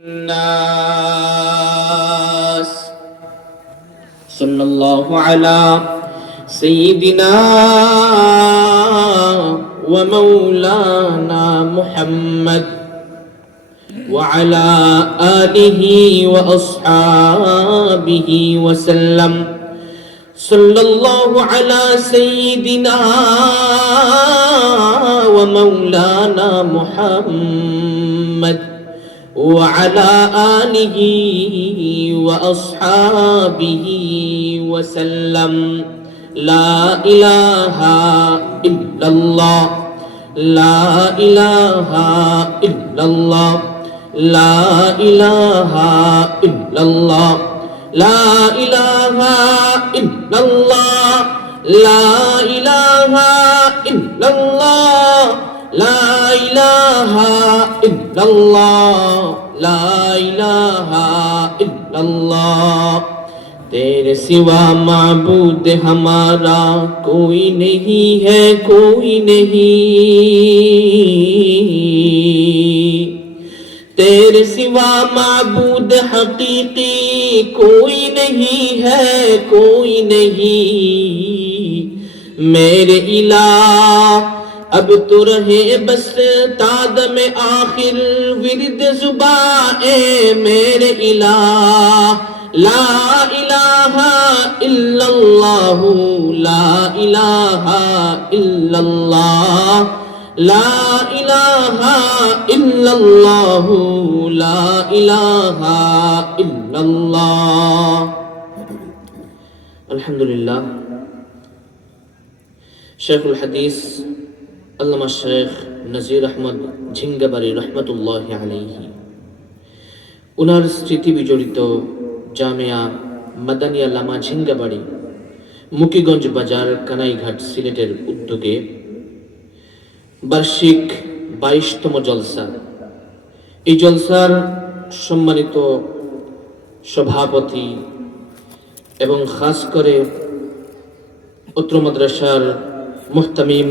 الناس صلى الله على سيدنا ومولانا محمد وعلى آله وأصحابه وسلم صلى الله على سيدنا ومولانا محمد وعلى آله وأصحابه وسلم لا إله إلا الله لا إله إلا الله لا إله إلا الله لا إله إلا الله لا إله إلا الله لا إله إلا الله لا إله إلا الله तेरे सिवा माबूद हमारा कोई नहीं है कोई नहीं तेरे सिवा माबूद हकीकी कोई नहीं है कोई नहीं मेरे इलाह अब तो रहे बस ताद में आखिर विरद जुबाए मेरे इलाह ला इलाहा इल्लल्लाह ला इलाहा इल्लल्लाह ला इलाहा इल्लल्लाह ला इलाहा इल्लल्लाह अल्हम्दुलिल्लाह शेखुल हदीस আল্লামা শেখ নজির আহমদ ঝিঙ্গাবাড়ি রহমতুল্লাহ আলাইহি উনার স্মৃতি বিজড়িত জামিয়া মাদানিয়া লামা ঝিঙ্গাবাড়ি মুকিগঞ্জ বাজার কানাইঘাট সিলেটের উদ্যোগে বার্ষিক 22তম জলসা। এই জলসার সম্মানিত সভাপতি এবং খাস করে অত্র মাদ্রাসার মুহতামিম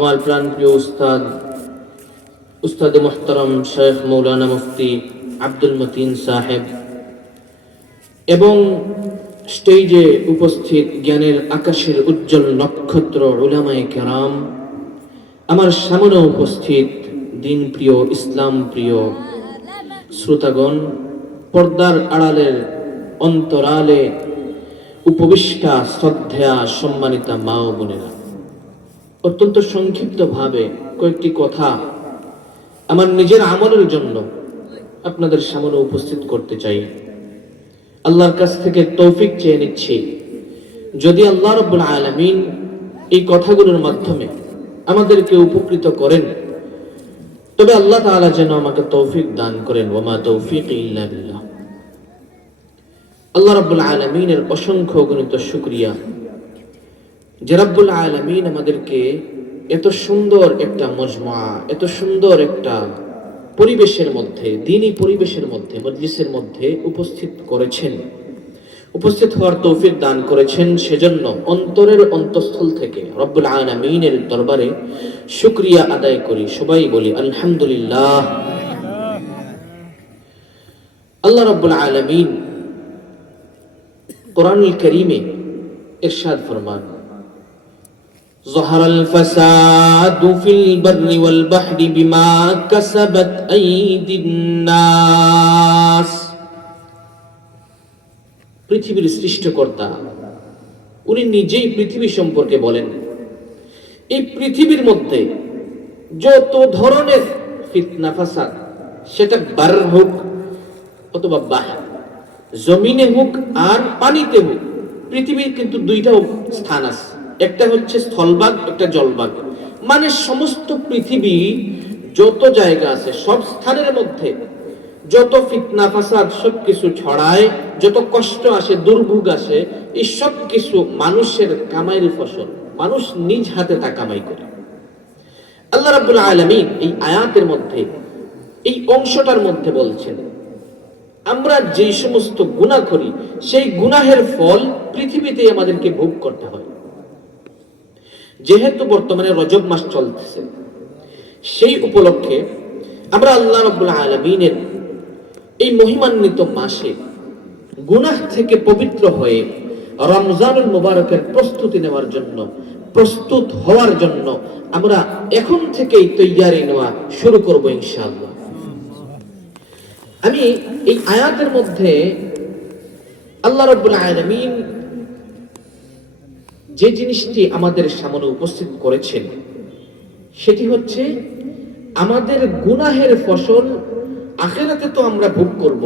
আমার প্রাণপ্রিয় উস্তাদ মুহতারাম শেখ মৌলানা মুফতি আব্দুল মতিন সাহেব এবং স্টেজে উপস্থিত জ্ঞানের আকাশের উজ্জ্বল নক্ষত্র উলামায়ে কেরাম, আমার সামনে উপস্থিত দিন প্রিয় ইসলাম প্রিয় শ্রোতাগণ, পর্দার আড়ালের অন্তরালে উপবিষ্টা শ্রদ্ধেয়া সম্মানিতা মা ও বোনেরা, অত্যন্ত সংক্ষিপ্তভাবে কয়েকটি কথা আমার নিজের আমলের জন্য আপনাদের সামনে উপস্থিত করতে চাই। আল্লাহর কাছ থেকে তৌফিক চেয়ে নিচ্ছি, যদি আল্লাহ রাব্বুল আলামিন এই কথাগুলোর মাধ্যমে আমাদেরকে উপকৃত করেন তবে আল্লাহ তাআলা যেন আমাকে তৌফিক দান করেন। ওয়া তৌফিকি ইল্লা বিল্লাহ। আল্লাহ রাব্বুল আলামিনের অসংখ্য অগণিত শুকরিয়া যে রাব্বুল আলামিন আমাদেরকে এত সুন্দর একটা মজমা, এত সুন্দর একটা পরিবেশের মধ্যে, দ্বীনি পরিবেশের মধ্যে, মজলিসের মধ্যে উপস্থিত করেছেন, উপস্থিত হওয়ার তৌফিক দান করেছেন। সেজন্য অন্তরের অন্তঃস্থল থেকে রব্বুল আলামিনের দরবারে শুকরিয়া আদায় করি। সবাই বলি আলহামদুলিল্লাহ। আল্লাহ রাব্বুল আলামিন কোরআনুল কারীমে ইরশাদ ফরমান, ظهر الفساد في البر والبحر بما كسبت أيدي الناس। পৃথিবীর সৃষ্টিকর্তা উনি নিজেই পৃথিবী সম্পর্কে বলেন, এই পৃথিবীর মধ্যে যত ধরনের ফিতনা ফাসাদ, সেটা বার হোক অথবা বাহর, জমিনে হোক আর পানিতে হোক, পৃথিবীর কিন্তু দুইটা স্থান আছে, একটা হচ্ছে স্থলভাগ, একটা জলভাগ। মানে সমস্ত পৃথিবী যত জায়গা আছে সব স্থানের মধ্যে যত ফিতনা ফাসাদ সবকিছু ছড়ায়, যত কষ্ট আসে, দুর্ভোগ আসে, এই সব কিছু মানুষের কামাইয়ের ফসল, মানুষ নিজ হাতে তা কামাই করে। আল্লাহ রাব্বুল আলামিন এই আয়াতের মধ্যে, এই অংশটার মধ্যে বলছেন, আমরা যে সমস্ত গুনাহ করি সেই গুনাহের ফল পৃথিবীতে আমাদেরকে ভোগ করতে হয়। যেহেতু বর্তমানে রজব মাস চলতেছে, সেই উপলক্ষে আমরা আল্লাহ রাব্বুল আলামিনের এই মহিমান্বিত মাসে গুনাহ থেকে পবিত্র হয়ে রমজানুল মুবারকের প্রস্তুতি নেওয়ার জন্য, প্রস্তুত হওয়ার জন্য আমরা এখন থেকেই তৈয়ারি নেওয়া শুরু করব ইনশাআল্লাহ। আমি এই আয়াতের মধ্যে আল্লাহ রাব্বুল আলামিন যে জিনিসটি আমাদের সামনে উপস্থিত করেছেন সেটি হচ্ছে আমাদের গুনাহের ফসল আখিরাতে তো আমরা ভোগ করব,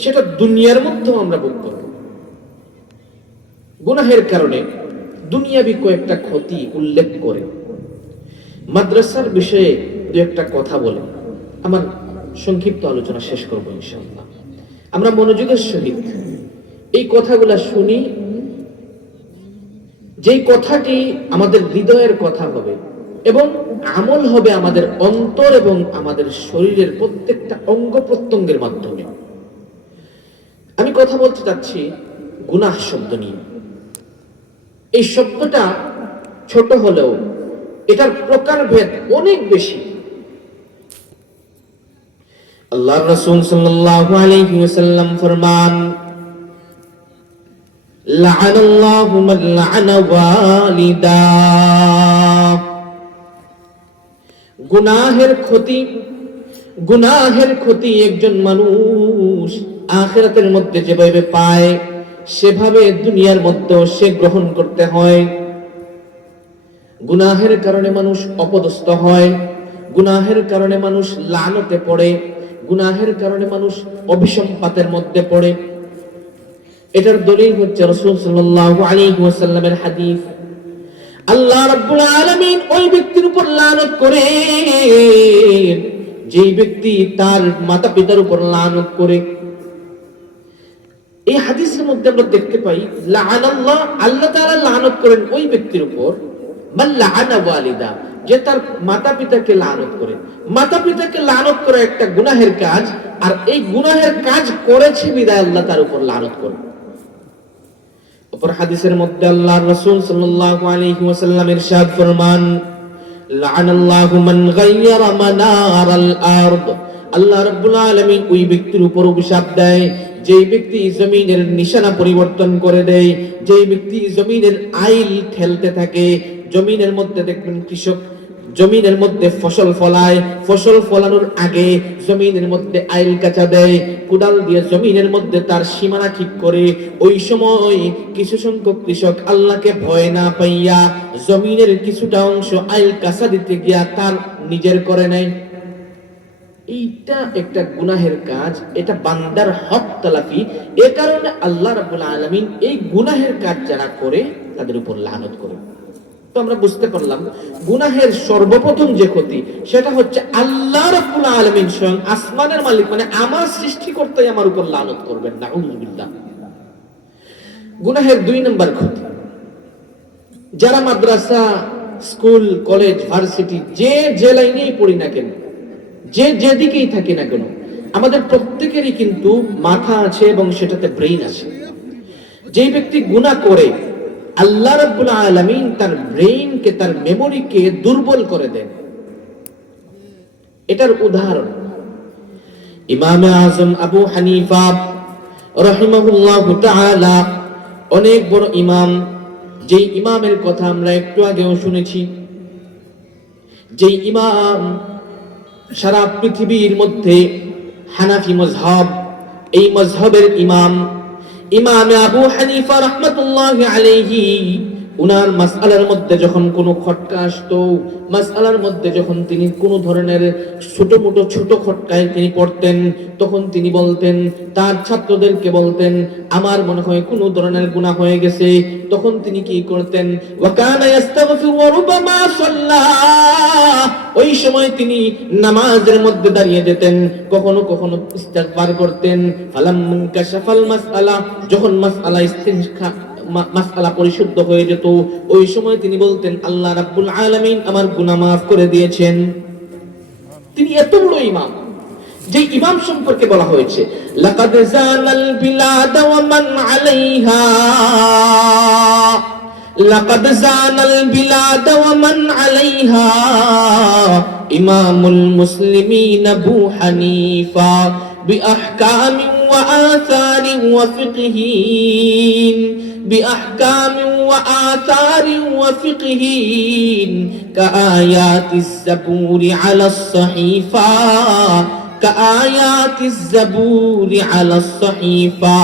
সেটা দুনিয়ার মধ্যেও আমরা ভোগ করব। গুনাহের কারণে দুনিয়াবি কয়েকটা ক্ষতি উল্লেখ করে মাদ্রাসার বিষয়ে দু একটা কথা বলে আমার সংক্ষিপ্ত আলোচনা শেষ করব ইনশাআল্লাহ। আমরা মনোযোগের সহিত এই কথাগুলা শুনি, যেই কথাটি আমাদের হৃদয়ের কথা হবে এবং আমল হবে আমাদের অন্তর এবং আমাদের শরীরের প্রত্যেকটা অঙ্গ প্রত্যঙ্গের মাধ্যমে। আমি কথা বলতে চাচ্ছি গুনাহ শব্দ নিয়ে। এই শব্দটা ছোট হলেও এটার প্রকারভেদ অনেক বেশি। আল্লাহর রাসূল সাল্লাল্লাহু আলাইহি ওয়াসাল্লাম ফরমান, লা'নাল্লাহু মান লা'না ওয়ালিদা। গুনাহের ক্ষতি একজন মানুষ আখিরাতের মধ্যে যেভাবে পায় সেভাবে দুনিয়ার মধ্যে সে গ্রহণ করতে হয়। গুনাহের কারণে মানুষ অপদস্থ হয়, গুনাহের কারণে মানুষ লানতে পড়ে, গুনাহের কারণে মানুষ অভিসম্পাতের মধ্যে পড়ে। এটার দলিল হচ্ছে রাসূল সাল্লাল্লাহু আলাইহি ওয়াসাল্লামের হাদিস। আল্লাহ রাব্বুল আলামিন ওই ব্যক্তির উপর লানত করে যেই ব্যক্তি তার মাতা পিতার উপর লানত করে। এই হাদিসের মধ্যে আমরা দেখতে পাই লাআনাল্লাহ, আল্লাহ তাআলা লানত করেন ওই ব্যক্তির উপর মান লাআনা ওয়ালিদা, যে তার মাতা পিতাকে লানত করে। মাতা পিতাকে লানত করা একটা গুনাহের কাজ, আর এই গুনাহের কাজ করেছে বিধায় আল্লাহ তার উপর লানত করে। অপর হাদিসের মধ্যে আল্লাহর রাসূল সাল্লাল্লাহু আলাইহি ওয়াসাল্লাম ইরশাদ ফরমান, লাআনাল্লাহু মান গায়্যারা মানারাল আরদ। আল্লাহ রাব্বুল আলামিন ওই ব্যক্তির উপর অভিশাপ দেয় যেই ব্যক্তি জমিনের নিশানা পরিবর্তন করে দেয়, যেই ব্যক্তি জমিনের আইল ঠেলতে থাকে। জমিনের মধ্যে দেখবেন কৃষক জমিনের মধ্যে ফসল ফলায়, ফসল ফলানোর আগে জমিনের মধ্যে আইল কাঁচা দেয়, কুদাল দিয়ে জমিনের মধ্যে তার সীমানা ঠিক করে। ওই সময় কিছু সংখ্যক কৃষক আল্লাহকে ভয় না পাইয়া জমিনের কিছুটা অংশ আইল কাঁচা দিতে গিয়া তার নিজের করে নেয়। এইটা একটা গুনাহের কাজ, এটা বান্দার হক তালাফি। এ কারণে আল্লাহ রাব্বুল আলামিন এই গুনাহের কাজ যারা করে তাদের উপর লানত করে। তো আমরা বুঝতে পারলাম গুনাহের সর্বপ্রথম যে ক্ষতি সেটা হচ্ছে আল্লাহ রাব্বুল আলামিন স্বয়ং আসমানের মালিক মানে আমার সৃষ্টিকর্তাই আমার উপর লানত করবেন, নাউযুবিল্লাহ। গুনাহের 2 নম্বর ক্ষতি, যারা মাদ্রাসা, স্কুল, কলেজ, ভার্সিটি যে লাইনেই পড়ি না কেন, যেদিকেই থাকি না কেন, আমাদের প্রত্যেকেরই কিন্তু মাথা আছে এবং সেটাতে ব্রেইন আছে। যেই ব্যক্তি গুনাহ করে আল্লাহ রাব্বুল আলামিন তার ব্রেইনকে, তার মেমোরিকে দুর্বল করে দেন। এটার উদাহরণ ইমামে আজম আবু হানিফা রাহিমাহুল্লাহু তাআলা, অনেক বড় ইমাম, যেই ইমামের কথা আমরা একটু আগেও শুনেছি, যেই ইমাম সারা পৃথিবীর মধ্যে হানাফি মাযহাব, এই মাযহাবের ইমাম ইমামে আবু হানিফা রাহমাতুল্লাহি আলাইহি, উনার মাসআলার মধ্যে যখন কোনো খটকা আসতো, মাসআলার মধ্যে যখন তিনি কোনো ধরনের ছোট খটকায় তিনি পড়তেন, তখন তিনি বলতেন, তার ছাত্রদেরকে বলতেন, আমার মনে হয় কোনো ধরনের গুনাহ হয়ে গেছে। তখন তিনি কি করতেন, ওয়া কানা ইস্তাগফিরু ওয়া রুবামা সাল্লা, ওই সময় তিনি নামাজের মধ্যে দাঁড়িয়ে যেতেন, কখনো কখনো ইস্তিগফার করতেন। ফালাম কাশাফাল মাসআলা, যখন মাসআলা পরিশুদ্ধ হয়ে যেত, ওই সময় তিনি বলতেন, আল্লাহ রাব্বুল আলামিন আমার গুনাহ মাফ করে দিয়েছেন। তিনি এত বড় ইমাম, যে ইমাম সম্পর্কে বলা হয়েছে লাকাদ জানাল বিলাদ ওয়া মান আলাইহা, লাকাদ জানাল বিলাদ ওয়া মান আলাইহা ইমামুল মুসলিমিন আবু হানিফা بأحكام وآثار وفقهين بأحكام وآثار وفقهين كآيات الزبور على الصحيفة كآيات الزبور على الصحيفة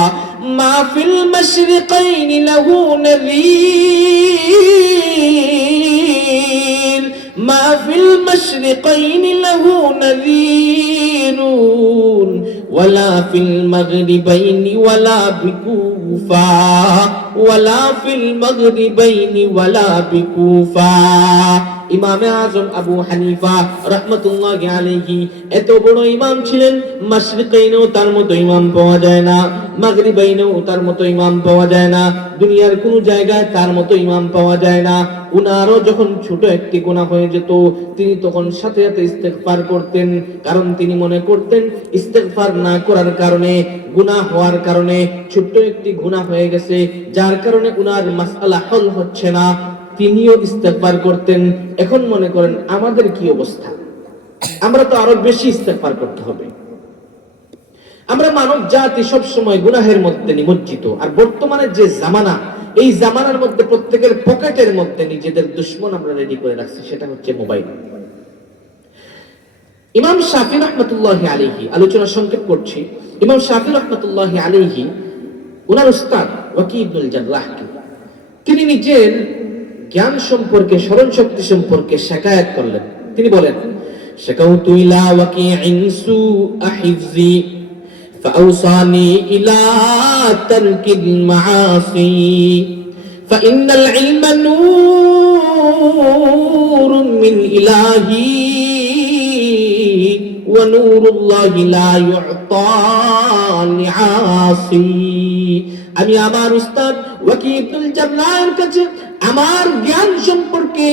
ما في المشرقين له نذير ما في المشرقين له نذير ولا في المغربين ولا بكوفا ولا في المغربين ولا بكوفا ইমামে আজম আবু হানিফা রাহমাতুল্লাহি আলাইহি এত বড় ইমাম ছিলেন, মাশরিকাইনেও তার মতো ইমাম পাওয়া যায় না, মাগরিবাইনেও তার মতো ইমাম পাওয়া যায় না, দুনিয়ার কোন জায়গায় তার মতো ইমাম পাওয়া যায় না। উনারও যখন ছোট একটি গুনাহ হয়ে যেত তিনি তখন সাথে সাথে ইস্তেগফার করতেন, কারণ তিনি মনে করতেন ইস্তেগফার না করার কারণে, গুনাহ হওয়ার কারণে, ছোট্ট একটি গুনাহ হয়ে গেছে যার কারণে উনার মাসআলা হল হচ্ছে না, তিনিও ইস্তেগফার করতেন। এখন মনে করেন আমাদের কি অবস্থা? আমরা তো আরো বেশি ইস্তেগফার করতে হবে। আমরা মানব জাতি সব সময় গুনাহের মধ্যে নিমজ্জিত। আর বর্তমানে যে জামানা, এই জামানার মধ্যে প্রত্যেকের পকেটের মধ্যে নিজেদের দুশমন আমরা রেডি করে রাখছি, সেটা হচ্ছে মোবাইল। ইমাম শাফি রাহমাতুল্লাহি আলাইহি, আলোচনা সংক্ষেপ করছি, ইমাম শাফি রাহমাতুল্লাহি আলাইহি ওনার উস্তাদ ওয়াকি ইবনুল জাররাহ, তিনি নিজের জ্ঞান সম্পর্কে, স্মরণ শক্তি সম্পর্কে শিকায়াত করলেন। তিনি বলেন, শাকাউতু ইলা ওয়াকিইন সুআ হিফজি ফাআওসানি ইলা তারকিল মাআসি ফাইন্নাল ইলমা নূরুন মিন ইলাহি ওয়া নূরুল্লাহি লা ইউতা লিআসি। আমি আমার উস্তাদ ওয়াকি ইবনুল জাররাহের কাছে আমার জ্ঞান সম্পর্কে,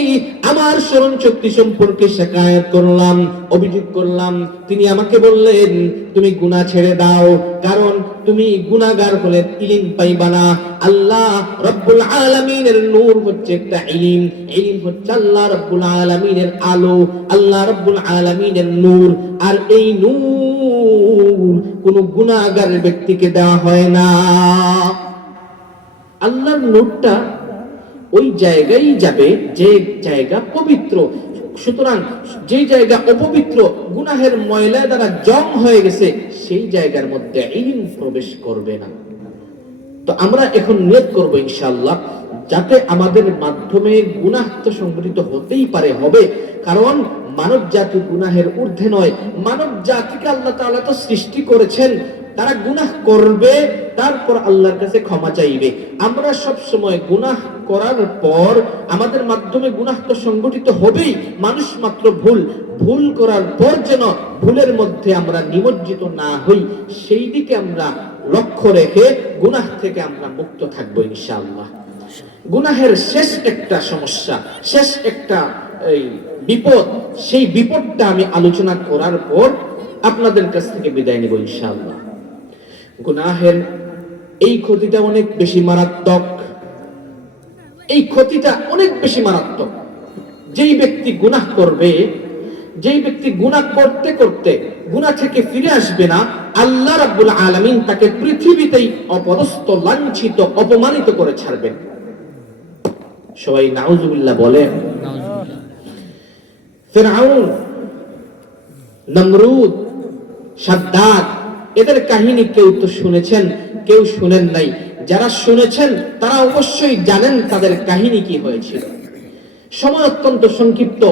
আমার স্মরণ শক্তি সম্পর্কে শিকায়াত করলাম, অভিযোগ করলাম। তিনি আমাকে বললেন, তুমি গুনাহ ছেড়ে দাও, কারণ তুমি গুনাহগার হলে ইলম পাইবা না। আল্লাহ রব্বুল আলামিনের নূর হচ্ছে একটা ইলম, ইলম হচ্ছে আল্লাহ রব্বুল আলামিনের আলো, আল্লাহ রব্বুল আলামিনের নূর। আর এই নূর কোন গুনাহগার ব্যক্তিকে দেওয়া হয় না। আল্লাহর নূরটা ওই জায়গায় যাবে যে জায়গা পবিত্র। সুতরাং যে জায়গা অপবিত্র, গুনাহের ময়লা দ্বারা জং হয়ে গেছে, সেই জায়গার মধ্যে ইলম প্রবেশ করবে না। তো আমরা এখন নিয়ত করব ইনশাআল্লাহ, যাতে আমাদের মাধ্যমে গুনাহ তো সংগঠিত হতেই পারে, হবে, কারণ মানব জাতি গুনাহের ঊর্ধ্বে নয়। মানব জাতিকে আল্লাহ তাআলা তো সৃষ্টি করেছেন, তারা গুনাহ করবে, তারপর আল্লাহর কাছে ক্ষমা চাইবে। আমরা সব সময় গুনাহ করার পর আমাদের মাধ্যমে গুনাহ তো সংগঠিত হবেই, মানুষ মাত্র ভুল করার পর যেন ভুলের মধ্যে আমরা নিমজ্জিত না হই, সেই দিকে আমরা লক্ষ্য রেখে গুনাহ থেকে আমরা মুক্ত থাকবো ইনশাআল্লাহ। গুনাহের শেষ একটা সমস্যা, শেষ একটা বিপদ, সেই বিপদটা আমি আলোচনা করার পর আপনাদের কাছ থেকে বিদায় নেব ইনশাআল্লাহ। গুনাহের এই ক্ষতিটা অনেক বেশি মারাত্মক, এই ক্ষতিটা অনেক বেশি মারাত্মক। যেই ব্যক্তি গুনাহ করবে, যেই ব্যক্তি গুনাহ করতে করতে গুনাহ থেকে ফিরে আসবে না, আল্লাহ রাব্বুল আলামিন তাকে পৃথিবীতেই অপদস্থ, লাঞ্ছিত, অপমানিত করে ছাড়বেন। সবাই নাউজুবিল্লাহ বলে। ফিরআউন, নমরুদ, সাদ্দাত, এদের কাহিনী কেউ তো শুনেছেন, কেউ শুনেন নাই। যারা শুনেছেন তারা অবশ্যই জানেন তাদের কাহিনী কি হয়েছিল। সময় অত্যন্ত সংক্ষিপ্ত।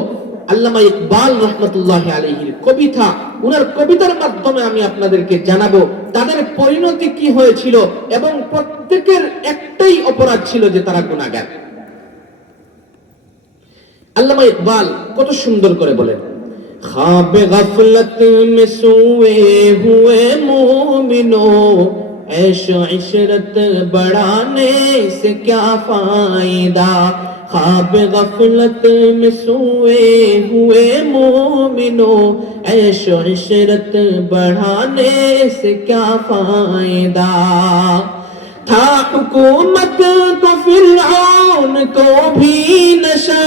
আল্লামা ইকবাল রাহমাতুল্লাহি আলাইহির কবিতা, উনার কবিতার মাধ্যমে আমি আপনাদেরকে জানাবো তাদের পরিণতি কি হয়েছিল, এবং প্রত্যেকের একটাই অপরাধ ছিল যে তারা গুনাহগার। আল্লামা ইকবাল কত সুন্দর করে বলেন, ख्वाब गफलत में सोए हुए मोमिनों, ऐशो इशरत बढ़ाने से क्या फायदा। ख्वाब गफलत में सोए हुए मोमिनों, ऐशो इशरत बढ़ाने से क्या फायदा। था हुकूमत तो फिरऔन को भी नशा,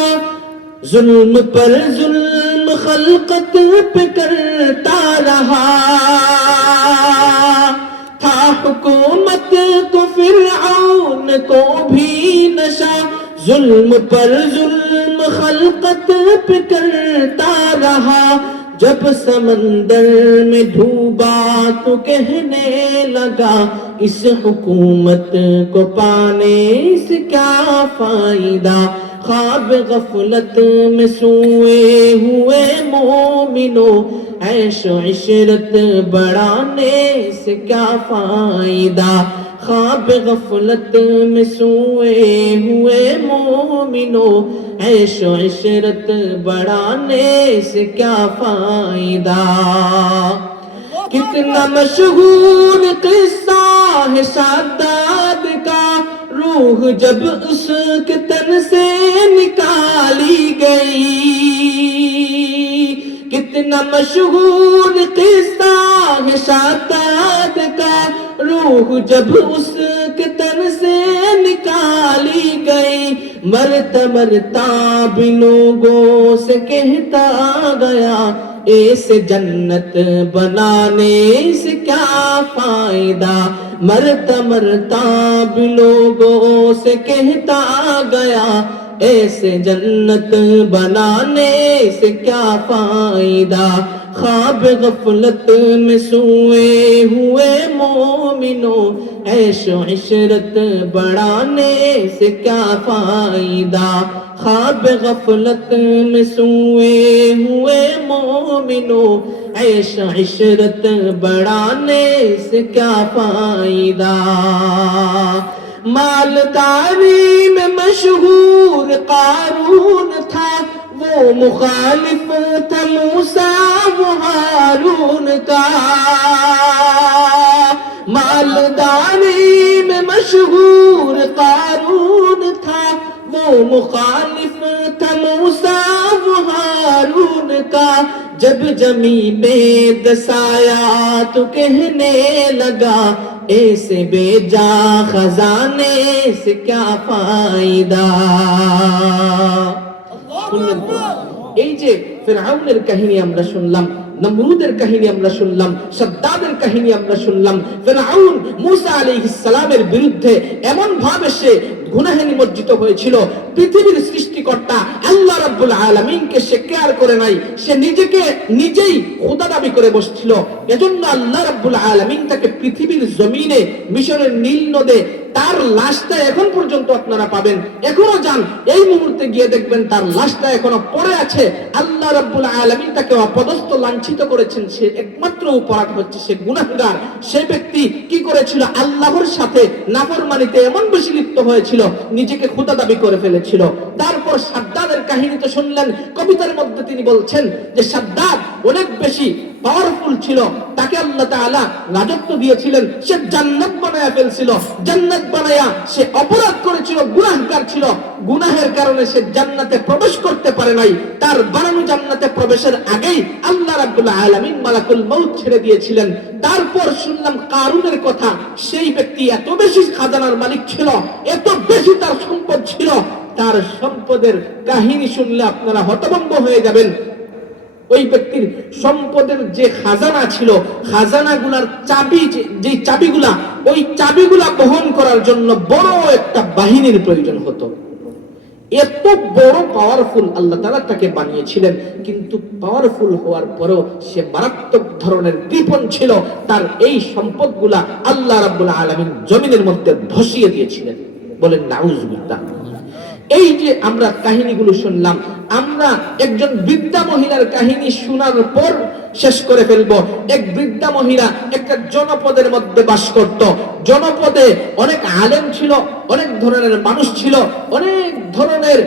जुल्म पर जुल्म खलकत पे करता रहा, था हुकूमत को फिरऔन को भी नशा, जुल्म पर जुल्म खलकत पे करता रहा। जब समंदर में डूबा तो कहने लगा, इस हुकूमत को पाने से क्या फायदा। ख्वाब गफलत में सोए हुए मोमिनो, ऐशो इशरत बढ़ाने से क्या फायदा। ख्वाब गफलत में सोए हुए मोमिनो, ऐशो इशरत बढ़ाने से क्या फायदा। कितना मशहूर किस्सा है शादाद का, रूह जब उसके तन से निकाली गई। कितना मशहूर किस्सा है शादाद का, रूह जब उसके तन से निकाली गई। मरता मरता भी लोगों से कहता गया, ऐसे जन्नत बनाने से क्या फायदा। मरता मरता भी लोगों से कहता गया, ऐसे जन्नत बनाने से क्या फायदा। ख्वाब गफलत में सोए हुए मोमिनो, ऐशो इशरत बढ़ाने से क्या फायदा। ख्वाब गफलत में सोए हुए मोमिनो, ऐशो इशरत बढ़ाने से क्या फायदा। मालदारी में मशहूर कारून था, वो मुखालिफ था मूसा व हारून का। मालदारी में मशहूर कारून था, वो मुखालिफ था मूसा व हारून का। जब जमी में दसाया तो कहने लगा, ऐसे बेजा खजाने से क्या फायदा। এই যে ফিরআউনের কাহিনী আমরা শুনলাম, নমরুদের কাহিনী আমরা শুনলাম, শাদ্দাদের কাহিনী আমরা শুনলাম। ফিরআউন মূসা আলাইহিস সালামের বিরুদ্ধে এমন ভাবে সে গুনাহে নিমজ্জিত হয়েছিল, পৃথিবীর সৃষ্টিকর্তা আল্লাহ রাব্বুল আলামিনকে সে কেয়ার করে নাই, সে নিজেকে নিজেই খোদা দাবি করে বসছিল। এজন্য আল্লাহ রাব্বুল আলামিন তাকে পৃথিবীর জমিনে মিশরের নীল নদে তার লাশটা এখন পর্যন্ত আপনারা পাবেন। এখনো যান, এই মুহূর্তে গিয়ে দেখবেন তার লাশটা এখনো পড়ে আছে। আল্লাহ রাব্বুল আলামিন তাকে অপদস্থ লাঞ্ছিত করেছেন। সে একমাত্র অপরাধ হচ্ছে সে গুনাহগার। সে ব্যক্তি কি করেছিল? আল্লাহর সাথে নাফরমানিতে এমন বেশি লিপ্ত হয়েছিল, নিজেকে খোদা দাবি করে ফেলেছিল। তারপর শাদ্দাদের কাহিনী তো শুনলেন, কবিতার মধ্যে তিনি বলছেন যে শাদ্দাদ অনেক বেশি পাওয়ারফুল ছিল, তাকে আল্লাহ তাআলা রাজত্ব দিয়েছিলেন, সে জান্নাত বানায়া ফেলছিল। জান্নাত বানায়া সে অপরাধ করেছিল, গুনাহগার ছিল। গুনাহের কারণে সে জান্নাতে প্রবেশ করতে পারে নাই। তার বানানো জান্নাতে প্রবেশের আগেই আল্লাহ রাব্বুল আলামিন মালাকুল মউত ছেড়ে দিয়েছিলেন। তারপর শুনলাম কারুনের কথা। সেই ব্যক্তি এত বেশি খাজানার মালিক ছিল, এত বেশি তার সম্পদ ছিল, তার সম্পদের কাহিনী শুনলে আপনারা হতভম্ব হয়ে যাবেন। ওই ব্যক্তির সম্পদের যে খাজানা ছিল, খাজানাগুলার চাবি, যে চাবিগুলা, ওই চাবিগুলা বহন করার জন্য বড় একটা বাহিনীর প্রয়োজন হতো। এত বড় পাওয়ারফুল আল্লাহ তাআলা তাকে বানিয়েছিলেন, কিন্তু পাওয়ারফুল হওয়ার পরেও সে মারাত্মক ধরনের কৃপণ ছিল। তার এই সম্পদগুলা আল্লাহ রাব্বুল আলামিন জমিনের মধ্যে ধসিয়ে দিয়েছিলেন। বলেন নাউজুবিল্লাহ। এই যে আমরা কাহিনীগুলো শুনলাম, আমরা একজন বৃদ্ধা মহিলার কাহিনী শোনার পর শেষ করে ফেলবো। এক বৃদ্ধা মহিলা একটা জনপদের মধ্যে বাস করত। জনপদে অনেক আলেম ছিল, অনেক ধরনের মানুষ ছিল, অনেক ধরনের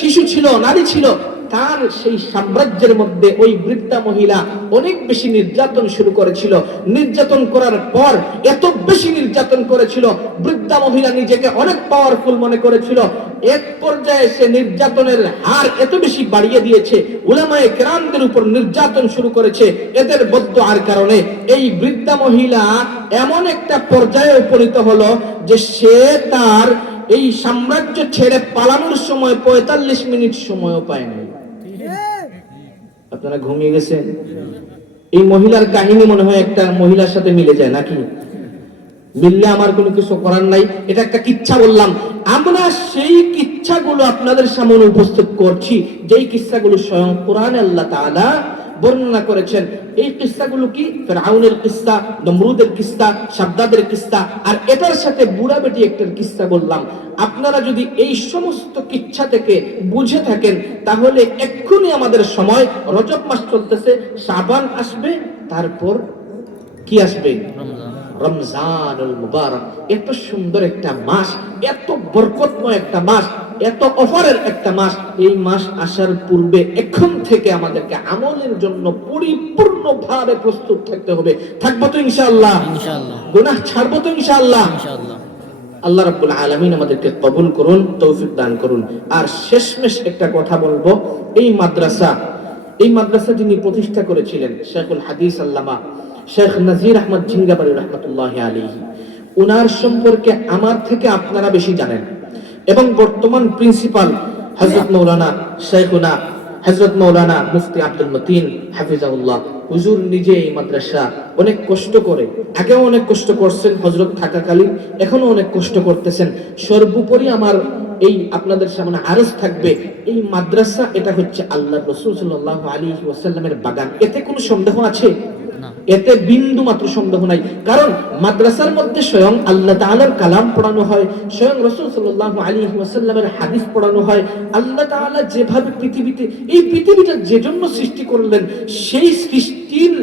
শিশু ছিল, নারী ছিল। তার সেই সাম্রাজ্যের মধ্যে ওই বৃদ্ধা মহিলা অনেক বেশি নির্যাতন শুরু করেছিল। নির্যাতন করার পর এত বেশি নির্যাতন করেছিল, বৃদ্ধা মহিলা নিজেকে অনেক পাওয়ারফুল মনে করেছিল। এক পর্যায়ে সে নির্যাতনের হার এত বেশি বাড়িয়ে দিয়েছে, উলামায়ে কেরামদের উপর নির্যাতন শুরু করেছে। এদের বদদুআর কারণে এই বৃদ্ধা মহিলা এমন একটা পর্যায়ে উপনীত হলো যে সে তার এই সাম্রাজ্য ছেড়ে পালানোর সময় 45 মিনিট সময়ও পায়নি। আপনারা ঘুমিয়ে গেছেন? এই মহিলার কাহিনী মনে হয় একটা মহিলার সাথে মিলে যায় নাকি? মিললে আমার কোনো কিছু করার নাই, এটা একটা কিচ্ছা বললাম। আমরা সেই কিচ্ছাগুলো আপনাদের সামনে উপস্থিত করছি, যেই কিচ্ছাগুলো স্বয়ং কোরআনে আল্লাহ তাআলা বর্ণনা করেছেন। এই কিস্সাগুলো কি? ফিরআউনের কিস্সা, নমরুদের কিস্সা, শাদ্দাদের কিস্সা, আর এটার সাথে বুড়া বেটি একটার কিস্সা বললাম। আপনারা যদি এই সমস্ত কিচ্ছা থেকে বুঝে থাকেন, তাহলে এক্ষুনি আমাদের সময়, রজব মাস চলতেছে, শাবান আসবে, তারপর কি আসবে? রমজানুল মুবারক। এত সুন্দর একটা মাস, এত বরকতময় একটা মাস, এত অফারের একটা মাস। এই মাস আসার পূর্বে এখন থেকে আমাদেরকে আমলের জন্য পরিপূর্ণভাবে প্রস্তুত থাকতে হবে। থাকবো তো ইনশাআল্লাহ? ইনশাআল্লাহ। গুনাহ ছাড়বো তো ইনশাআল্লাহ? ইনশাআল্লাহ। আল্লাহ রাব্বুল আলামিন আমাদেরকে কবুল করুন, তৌফিক দান করুন। আর শেষমেশ একটা কথা বলবো, এই মাদ্রাসা যিনি প্রতিষ্ঠা করেছিলেন, শেখুল হাদিস আল্লামা শেখ নাজির আহমদ ঝিঙ্গাবাড়ি রহমতুল্লাহি আলাইহি, উনার সম্পর্কে আমার থেকে আপনারা বেশি জানেন। এবং বর্তমান প্রিন্সিপাল হযরত মাওলানা শেখুনা হযরত মাওলানা মুফতি আব্দুল মতিন হাফিজাহুল্লাহ, হুজুর নিজে এই মাদ্রাসা অনেক কষ্ট করে, আগেও অনেক কষ্ট করছেন হযরত থাকাকালীন, এখনো অনেক কষ্ট করতেছেন। সর্বোপরি আমার এই আপনাদের সামনে আরজ থাকবে, এই মাদ্রাসা এটা হচ্ছে আল্লাহর রাসূল সাল্লাল্লাহু আলাইহি ওয়াসাল্লামের বাগান। এতে কোনো সন্দেহ আছে? এতে বিন্দু মাত্র সন্দেহ নাই। কারণ মাদ্রাসার মধ্যে স্বয়ং আল্লাহ তাআলার কালাম পড়ানো হয়, স্বয়ং রাসূল সাল্লাল্লাহু আলাইহি ওয়াসাল্লামের হাদিস পড়ানো হয়। আল্লাহ তাআলা যেভাবে এই পৃথিবীটা যে জন্য সৃষ্টি করলেন, সেই সৃষ্টির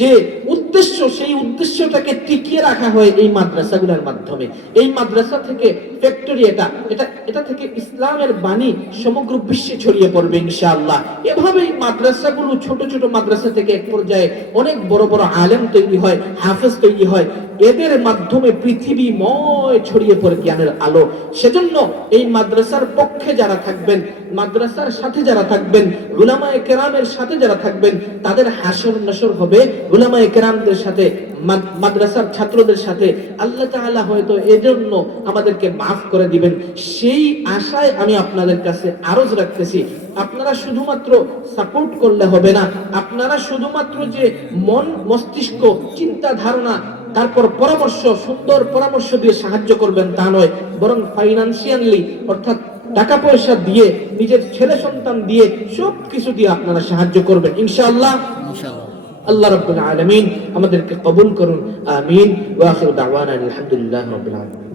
যে উদ্দেশ্য, সেই উদ্দেশ্যটাকে টিকিয়ে রাখা হয় এই মাদ্রাসাগুলোর মাধ্যমে। এই মাদ্রাসা থেকে ফ্যাক্টরি, এটা থেকে ইসলামের বাণী সমগ্র বিশ্বে ছড়িয়ে পড়বে ইনশাআল্লাহ। এভাবেই মাদ্রাসাগুলো, ছোট ছোট মাদ্রাসা থেকে এক পর্যায়ে অনেক বড় বড় আলেম তৈরি হয়, হাফেজ তৈরি হয়। এদের মাধ্যমে পৃথিবীময় ছড়িয়ে পড়ে জ্ঞানের আলো। সেজন্য এই মাদ্রাসার পক্ষে যারা থাকবেন, মাদ্রাসার সাথে যারা থাকবেন, উলামায়ে কেরামের সাথে যারা থাকবেন, তাদের হাসর নাসর হবে উলামায়ে কেরামদের সাথে, মাদ্রাসার ছাত্রদের সাথে। আল্লাহ তাআলা হয়তো এজন্য আমাদেরকে মাফ করে দিবেন, সেই আশায় আমি আপনাদের কাছে আরজ রাখতেছি। আপনারা শুধুমাত্র সাপোর্ট করলে হবে না, আপনারা শুধুমাত্র যে মন, মস্তিষ্ক, চিন্তা, ধারণা, তারপর পরামর্শ, সুন্দর পরামর্শ দিয়ে সাহায্য করবেন তা নয়, বরং ফাইনান্সিয়ালি, অর্থাৎ টাকা পয়সা দিয়ে, নিজের ছেলে সন্তান দিয়ে, সব কিছু দিয়ে আপনারা সাহায্য করবেন ইনশাআল্লাহ। আল্লাহ রাব্বুল আলামিন আমাদেরকে কবুল করুন, আমিন। ওয়া আখিরু দাওয়ানা আলহামদুলিল্লাহি রাব্বিল আলামিন।